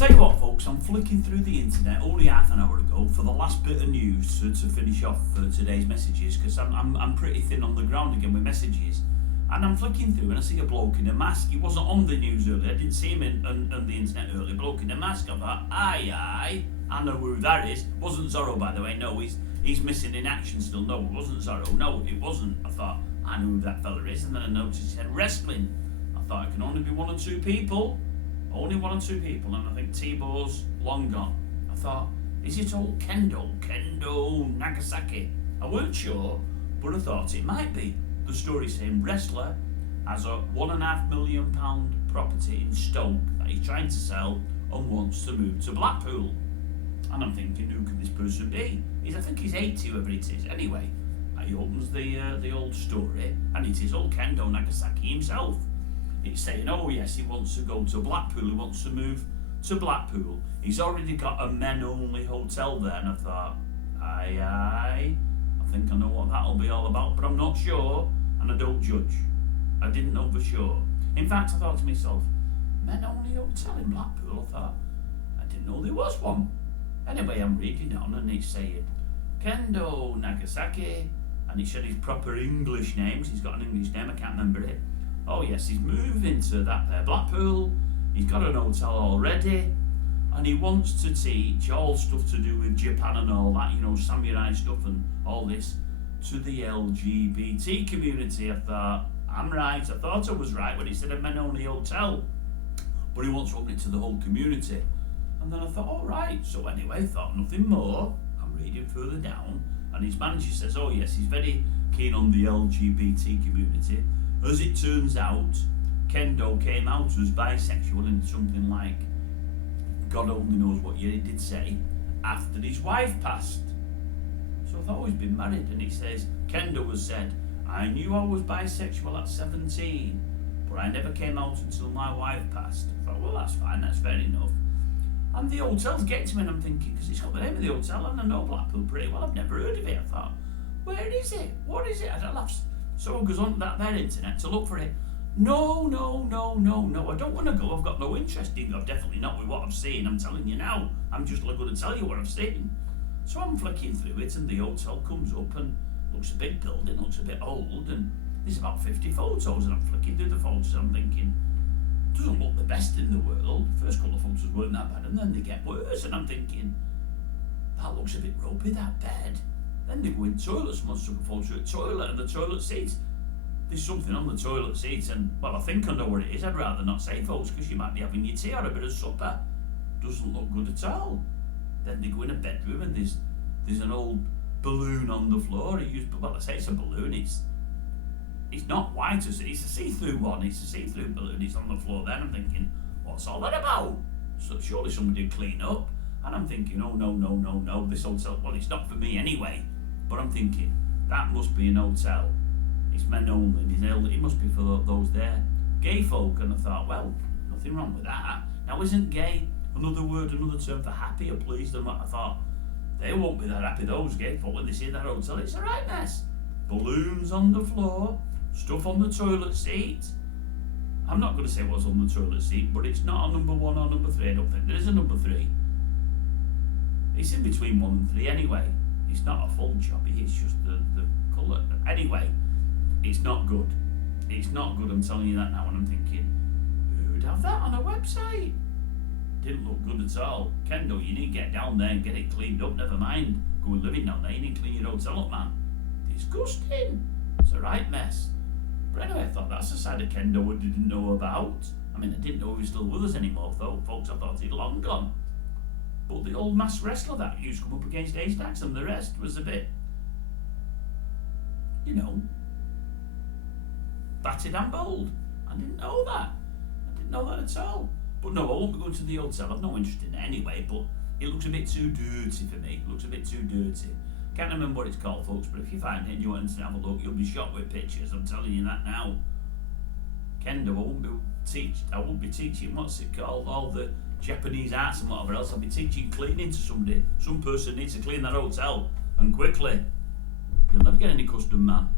Tell you what, folks, I'm flicking through the internet only half an hour ago for the last bit of news to finish off today's messages, because I'm pretty thin on the ground again with messages. And I'm flicking through and I see a bloke in a mask. He wasn't on the news earlier. I didn't see him on the internet earlier. Bloke in a mask. I thought, aye, I know who that is. Wasn't Zorro, by the way. No, he's missing in action still. No, it wasn't Zorro. No, it wasn't. I thought, I know who that fella is. And then I noticed he said wrestling. I thought it can only be one or two people. Only one or two people. And I think Tebow's long gone. I thought, is it all Kendo Nagasaki? I weren't sure, but I thought it might be. The story saying wrestler has a £1.5 million property in Stoke that he's trying to sell and wants to move to Blackpool. And I'm thinking, who could this person be? I think he's 80, whoever it is. Anyway, he opens the old story, and it is old Kendo Nagasaki himself. It's saying, oh yes, he wants to go to Blackpool. He wants to move to Blackpool. He's already got a men-only hotel there, and I thought, aye. I think I know what that'll be all about, but I'm not sure. And I don't judge. I didn't know for sure. In fact, I thought to myself, men only hotel in Blackpool. I thought, I didn't know there was one. Anyway, I'm reading on and it's saying, Kendo Nagasaki, and he said his proper English names. He's got an English name, I can't remember it. Oh yes, he's moving to that there Blackpool. He's got an hotel already, and he wants to teach all stuff to do with Japan and all that, samurai stuff and all this, to the LGBT community. I thought, I'm right. I thought I was right when he said a men-only hotel. But he wants to open it to the whole community. And then I thought, all right. So anyway, thought nothing more. I'm reading further down. And his manager says, oh yes, he's very keen on the LGBT community. As it turns out, Kendo came out as bisexual in something like, God only knows what year he did say, after his wife passed. So I thought, he's been married, and he says, Kendo has said, I knew I was bisexual at 17, but I never came out until my wife passed. I thought, well, that's fine, that's fair enough. And the hotel's getting to me, and I'm thinking, because it's got the name of the hotel, and I know Blackpool pretty well, I've never heard of it. I thought, where is it? What is it? I don't have. So I goes on that there internet to look for it. No, I don't want to go, I've got no interest in it. I've definitely not with what I've seen, I'm telling you now. I'm just going to tell you what I've seen. So I'm flicking through it and the hotel comes up and looks a big building, looks a bit old, and there's about 50 photos, and I'm flicking through the photos and I'm thinking, doesn't look the best in the world. The first couple of photos weren't that bad and then they get worse, and I'm thinking, that looks a bit ropey, that bed. Then they go in toilet, someone took a photo of the toilet and the toilet seat. There's something on the toilet seat and, well, I think I know what it is. I'd rather not say, folks, because you might be having your tea or a bit of supper. Doesn't look good at all. Then they go in a bedroom and there's an old balloon on the floor. Well, I say it's a balloon. It's not white. It's a see-through one. It's a see-through balloon. It's on the floor there. And I'm thinking, what's all that about? So surely somebody would clean up. And I'm thinking, oh, no. This hotel, well, it's not for me anyway. But I'm thinking, that must be an hotel. It's men only. It must be for those there. Gay folk. And I thought, well, nothing wrong with that. Now, isn't gay another word, another term for happy or pleased? And I thought, they won't be that happy, those gay folk, when they see that hotel. It's a right mess. Balloons on the floor, stuff on the toilet seat. I'm not going to say what's on the toilet seat, but it's not a number 1 or number 3. I don't think there is a number 3. It's in between 1 and 3 anyway. It's not a full job, it's just the colour. Anyway, it's not good. It's not good, I'm telling you that now, and I'm thinking, who'd have that on a website? Didn't look good at all. Kendo, you need to get down there and get it cleaned up, never mind going living down there. You need to clean your hotel up, man. Disgusting. It's a right mess. But anyway, I thought that's a side of Kendo I didn't know about. I mean, I didn't know he was still with us anymore, though, folks. I thought he'd long gone. But the old masked wrestler that used to come up against isnt and the rest was a bit, batted and bold. I didn't know that. I didn't know that at all. But no, I won't be going to the hotel. I've no interest in it anyway, but it looks a bit too dirty for me. It looks a bit too dirty. Can't remember what it's called, folks, but if you find it and you want to have a look, you'll be shocked with pictures. I'm telling you that now. Kendo, I won't be teaching, what's it called, all the Japanese arts and whatever else. I'll be teaching cleaning to somebody. Some person needs to clean that hotel, and quickly. You'll never get any custom, man.